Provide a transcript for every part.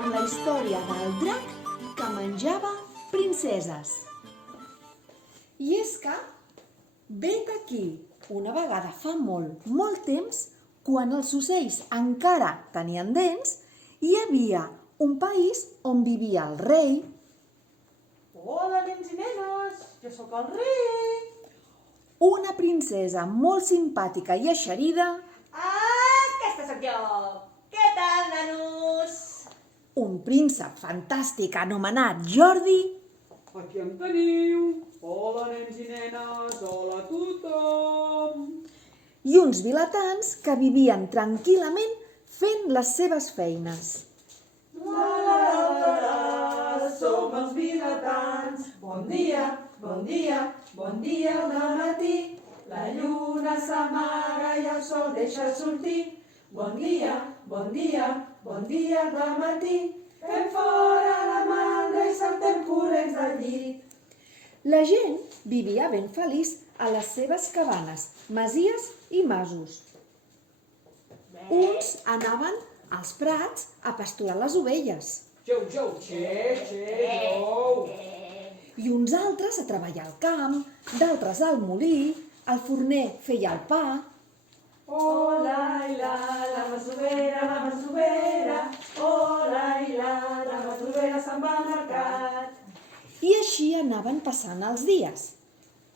amb la història del drac que menjava princeses. I és que, vet aquí, una vegada fa molt, molt temps, quan els ocells encara tenien dents, hi havia un país on vivia el rei. Hola, nens i nenes, jo sóc el rei. Una princesa molt simpàtica i eixerida. Aquesta sóc jo. Què tal, nanos? Un príncep fantàstic anomenat Jordi. Aquí em teniu. Hola, nens i nenes. Hola a tothom. I uns vilatans que vivien tranquil·lament fent les seves feines. Som els vilatans. Bon dia, bon dia, bon dia al dematí. La lluna s'amaga i el sol deixa sortir. Bon dia, bon dia, bon dia al dematí. Fem fora la mandra i saltem corrents del llit. La gent vivia ben feliç a les seves cabanes, masies i masos. Uns anaven als prats a pasturar les ovelles Jou, jou, jou. i uns altres a treballar al camp, d'altres al molí, el forner feia el pa. Oh, la masovera. Oh, la masovera se'n va al mercat. I així anaven passant els dies.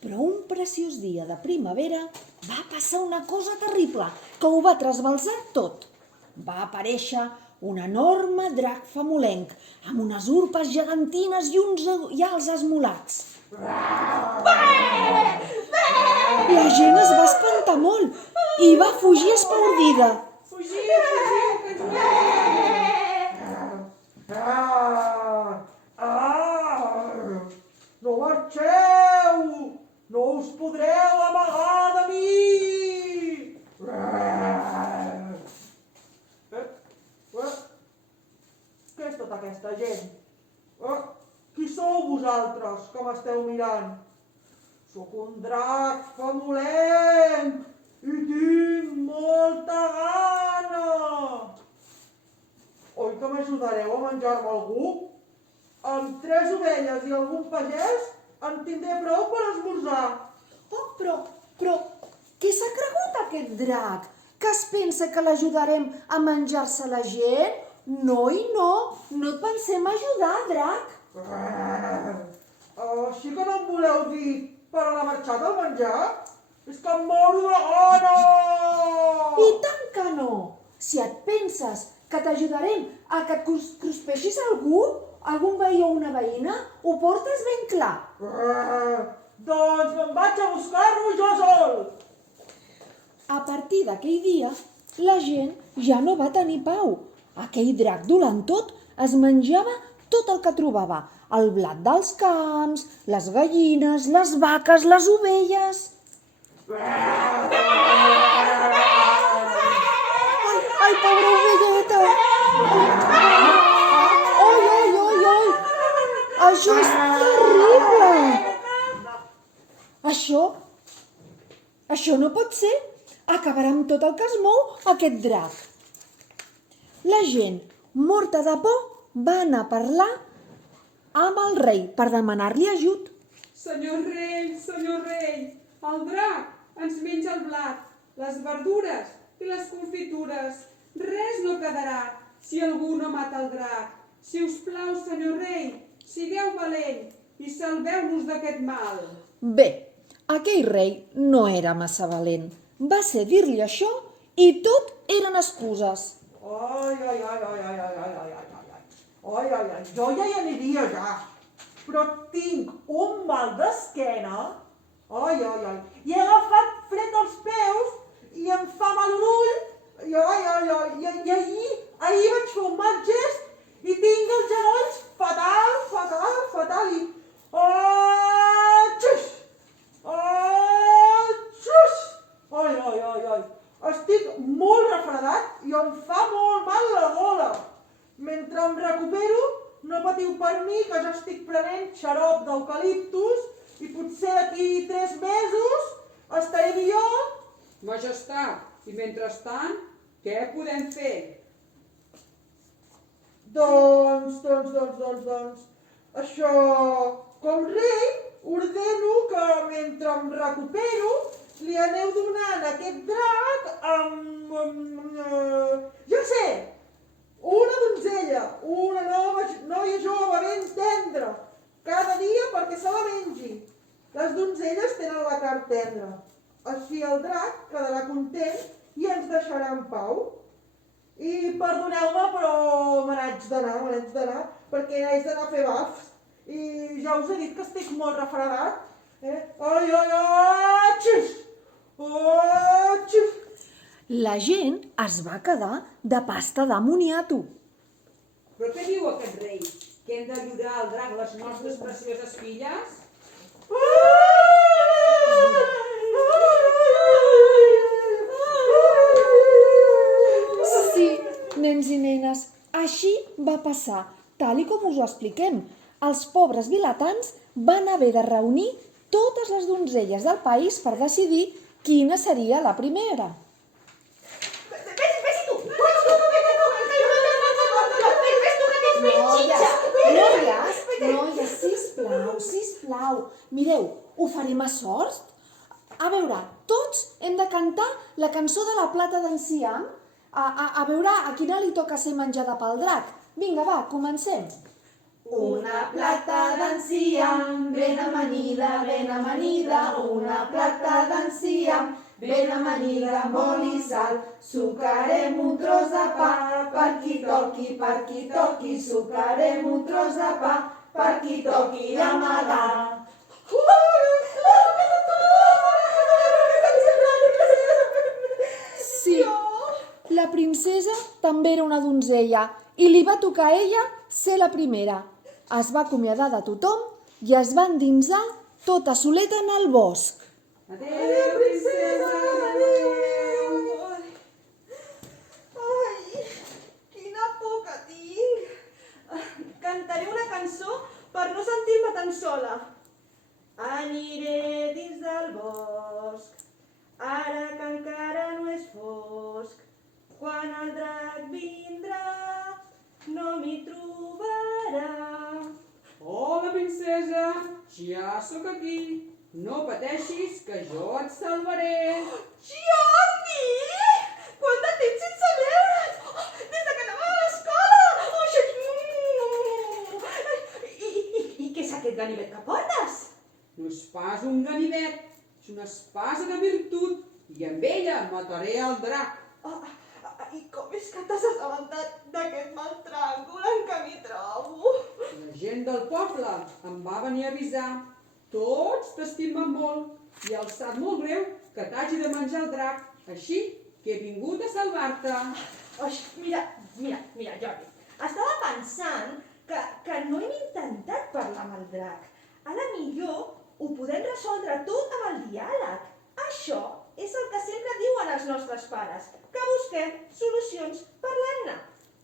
Però un preciós dia de primavera va passar una cosa terrible que ho va trasbalsar tot. Va aparèixer un enorme drac famolenc amb unes urpes gegantines i uns ullals esmolats. La gent es va espantar molt i va fugir espaordida. Fugiu, que ens No marxeu! No us podreu amagar de mi! Què és tota aquesta gent? Qui sou vosaltres que m'esteu mirant? Sóc un drac famolenc i tinc molta gana! Oi que m'ajudareu a menjar-me algú? Amb 3 ovelles i algun pagès en tindré prou per esmorzar. Oh, però, què s'ha cregut aquest drac? Que es pensa que l'ajudarem a menjar-se la gent? No i no et pensem ajudar, drac. Així que no em voleu dir per on ha marxat el menjar? És que em moro de gana! I tant que no! Si et penses que t'ajudarem a que et cruspeixis algun veí o una veïna, ho portes ben clar. Doncs me'n vaig a buscar-lo jo sol! A partir d'aquell dia, la gent ja no va tenir pau. Aquell drac dolentot es menjava tot el que trobava. El blat dels camps, les gallines, les vaques, les ovelles. Ai, pobra ovelleta! Oi! Això és terrible! Això no pot ser. Acabarà amb tot el que es mou aquest drac. La gent, morta de por, va anar a parlar amb el rei per demanar-li ajut. Senyor rei, el drac ens menja el blat, les verdures i les confitures. Res no quedarà si algú no mata el drac. Si us plau, senyor rei, sigueu valent i salveu-nos d'aquest mal. Bé, aquell rei no era massa valent. Va ser dir-li això i tot eren excuses. Ai, jo ja hi aniria ja, però tinc un mal d'esquena. Ai, i he agafat fred als peus i em fa mal un ull. I ahir vaig fer un mal gest i tinc els genolls fatal i... Xux! Ai! Estic molt refredat i em fa molt mal la gola. Mentre em recupero, no patiu per mi, que ja estic prenent xarop d'eucaliptus i potser d'aquí 3 mesos estaré millor. Majestat, i mentrestant, què podem fer? Doncs, això, com rei, ordeno que mentre em recupero li aneu donant a aquest drac ja sé, una donzella, una noia jove ben tendra, cada dia perquè se la mengi. Les donzelles tenen la carn tendra. Així el drac quedarà content i ens deixarà en pau. I perdoneu-me, però me n'haig d'anar, perquè haig d'anar a fer bafs. I ja us he dit que estic molt refredat. Ai, ai, ai, xix! Oh, xix! La gent es va quedar de pasta de moniato. Però què diu aquest rei? Que hem d'ajudar al drac les nostres precioses filles? Sí, nens i nenes, així va passar, tal i com us ho expliquem. Els pobres vilatans van haver de reunir totes les donzelles del país per decidir quina seria la primera. Noies, sisplau. Mireu, ho farem a sort? A veure, tots hem de cantar la cançó de la plata d'enciam. A veure a quina li toca ser menjada pel drac. Vinga, va, comencem. Una plata d'enciam, ben amanida, una plata d'enciam, ben amanida amb oli i sal. Sucarem un tros de pa, per qui toqui, sucarem un tros de pa, per qui toqui amagar. Sí, la princesa també era una donzella i li va tocar a ella ser la primera. Es va acomiadar de tothom i es va endinsar tota soleta en el bosc. Adéu, princesa, adéu. Ai, quina por que tinc. Cantaré una cançó per no sentir-me tan sola. Aniré dins del bosc, ara que encara no és fosc. Quan el drac vindrà, no m'hi trobarà. Hola, princesa, ja sóc aquí. No pateixis, que jo et salvaré. Jordi! Quant de temps sense veure's! Des que anàvem a l'escola! I què és aquest ganivet que portes? No és pas un ganivet, és una espasa de virtut i amb ella mataré el drac. I com és que t'has assabentat d'aquest mal tràngol en què m'hi trobo? La gent del poble em va venir a avisar. Tots t'estimen molt i els sap molt greu que t'hagi de menjar el drac. Així que he vingut a salvar-te. Mira, Jordi, estava pensant que no hem intentat parlar amb el drac. Ara millor ho podem resoldre tot amb el diàleg. Això és el que sempre diuen els nostres pares, que busquem solucions parlant-ne.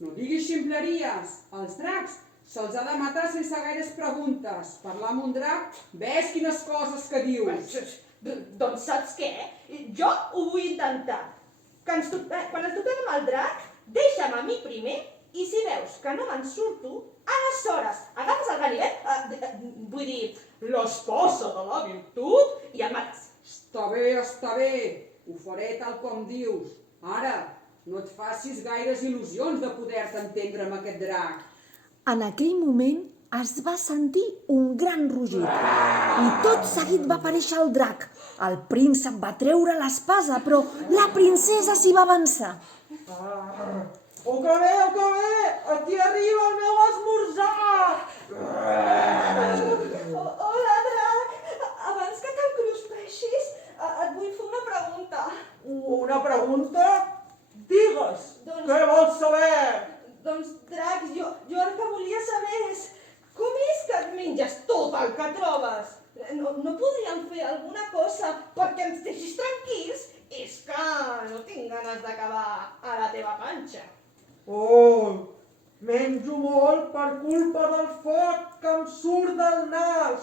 No diguis ximpleries. Els dracs se'ls ha de matar sense gaires preguntes. Parlar amb un drac, ves quines coses que dius. Doncs saps què? Jo ho vull intentar. Quan ens topem amb el drac, deixa'm a mi primer i si veus que no me'n surto, aleshores agafes el ganivet, vull dir, l'esposa de la virtut i el mates. Està bé, ho faré tal com dius. Ara, no et facis gaires il·lusions de poder-te entendre amb aquest drac. En aquell moment es va sentir un gran rugit i tot seguit va aparèixer el drac. El príncep va treure l'espasa, però la princesa s'hi va avançar. Oh, que bé, aquí arriba el meu esmorzar! Hola, drac! Abans que t'encruspeixis, et vull fer una pregunta. Una pregunta? Digues, Doncs- què vols saber? Doncs, drac, jo el que volia saber és com és que et menges tot el que trobes? No podríem fer alguna cosa perquè ens deixis tranquils? És que no tinc ganes d'acabar a la teva panxa. Oh, menjo molt per culpa del foc que em surt del nas,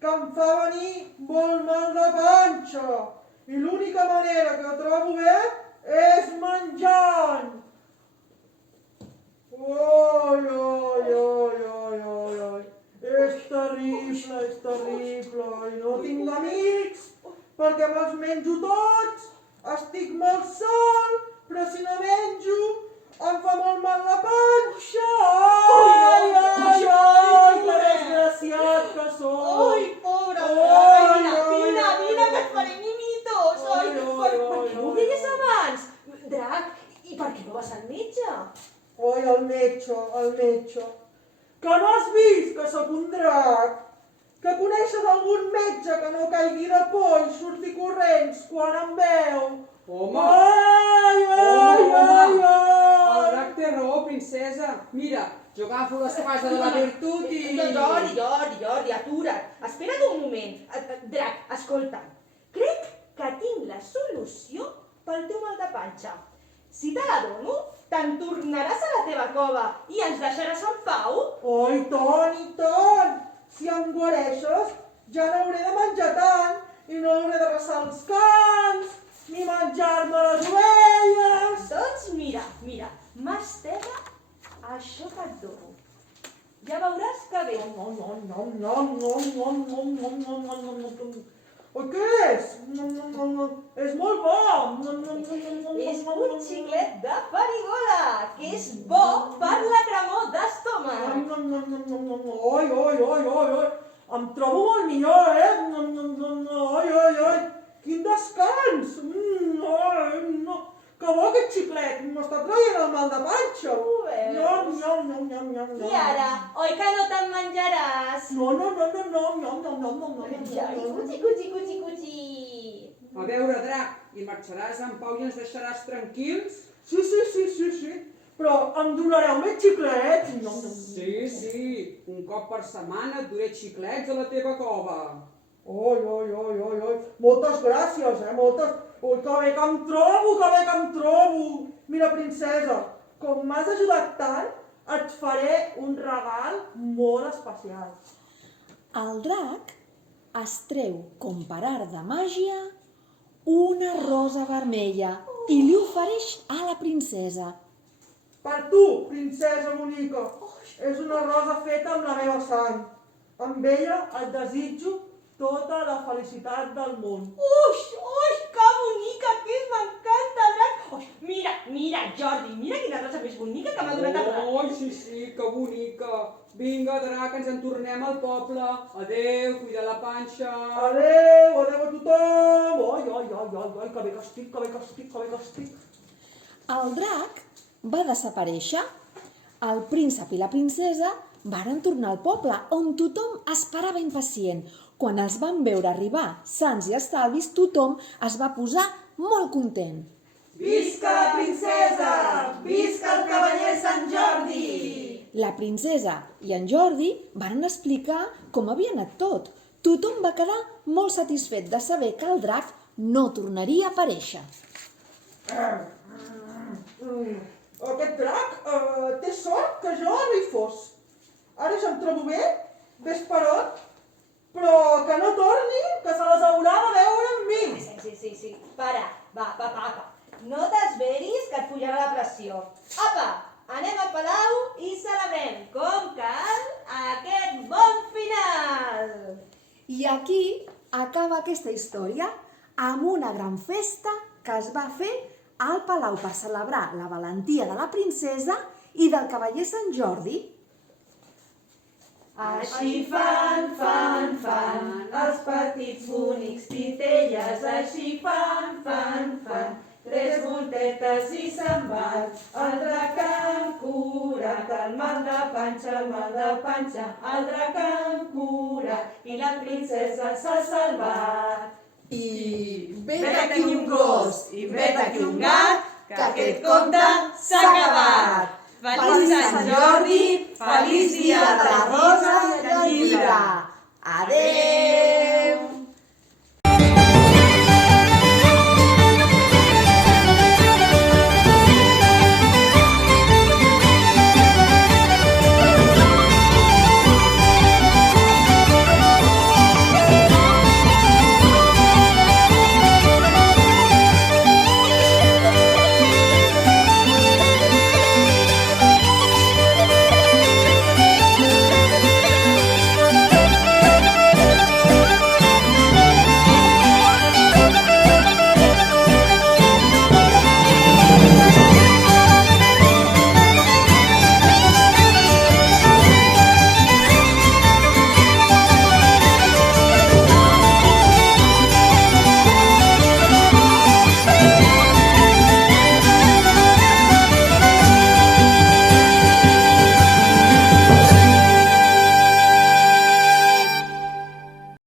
que em fa venir molt mal de panxa. I l'única manera que trobo bé és menjant. Oi, oi, oi, oi, oi, oi. És terrible. I no tinc amics, perquè me'ls menjo tots. Estic molt sol, però si no menjo em fa molt mal la panxa. Ai, ai, ai, que desgraciat que soc. Ai, pobra Ai, Drac. ai, Vine, ai, que ai. et faré mimitos. Ai, Ai, ai, per ai, què no ho ai. deies abans? Drac, i per què no vas al metge? Oi, el metge. Que no has vist que sóc un drac? Que coneixes algun metge que no caigui de por i surti corrents quan em veu? Home, Ai, ai, home, ai, el ai. drac té raó, princesa. Mira, jo agafo l'espasa de la virtut i... Jordi, atura't. Espera't un moment. Drac, escolta'm. Crec que tinc la solució pel teu mal de panxa. Si te la dono, te'n tornaràs a la teva cova i ens deixaràs en pau? Oi, Ton, si em guareixes ja no hauré de menjar tant i no hauré de resar els cans ni menjar-me les ovelles. Doncs mira, mastega això que et dono. Ja veuràs que bé. Oi, què és? És molt bo. És un xiclet de farigola, que és bo per la cremor d'estómac. Oi. Em trobo molt millor, Oi. Quin descans. Que bo aquest xiclet. M'està traient el mal de panxa. Ho veus? I ara, oi que no te'n menjaràs? No. Cuchi. A veure, drac, i marxaràs en pau i ens deixaràs tranquils? Sí. Però em donareu més xiclets? Sí, un cop per setmana et duré xiclets a la teva cova. Oi. Moltes gràcies, moltes... Ui, que bé que em trobo. Mira, princesa, com m'has ajudat tant, et faré un regal molt especial. El drac es treu, com per art de màgia, una rosa vermella i li ofereix a la princesa. Per tu, princesa bonica, és una rosa feta amb la meva sang. Amb ella et desitjo tota la felicitat del món. Ui, que bonica que és, m'encanta, drac. Mira, Jordi, mira quina rosa més bonica que m'ha donat el drac. Oh, sí, que bonica. Vinga, drac, ens en tornem al poble. Adéu, cuida la panxa. Adéu a tothom. Ai, que bé que estic. El drac va desaparèixer. El príncep i la princesa varen tornar al poble, on tothom esperava impacient. Quan els van veure arribar sans i estalvis, tothom es va posar molt content. Visca la princesa! Visca el cavaller Sant Jordi! La princesa i en Jordi varen explicar com havia anat tot. Tothom va quedar molt satisfet de saber que el drac no tornaria a aparèixer. Aquest drac té sort que jo no hi fos. Ara ja em trobo bé, vesperot, però que no torni, que se les haurà de veure amb mi. Sí. Para, va. No t'esveris que et pujarà la pressió. Apa, anem al palau i celebrem com cal aquest bon final. I aquí acaba aquesta història amb una gran festa que es va fer al palau per celebrar la valentia de la princesa i del cavaller Sant Jordi. Així fan, els petits bonics titelles, així fan, 3 voltetes i se'n van, el drac han curat, el mal de panxa, el drac han curat i la princesa s'ha salvat. I Vet aquí un gos i vet aquí un gat, que aquest conte s'ha acabat. Feliç Sant Jordi, feliç dia de la rosa i del llibre. Adéu!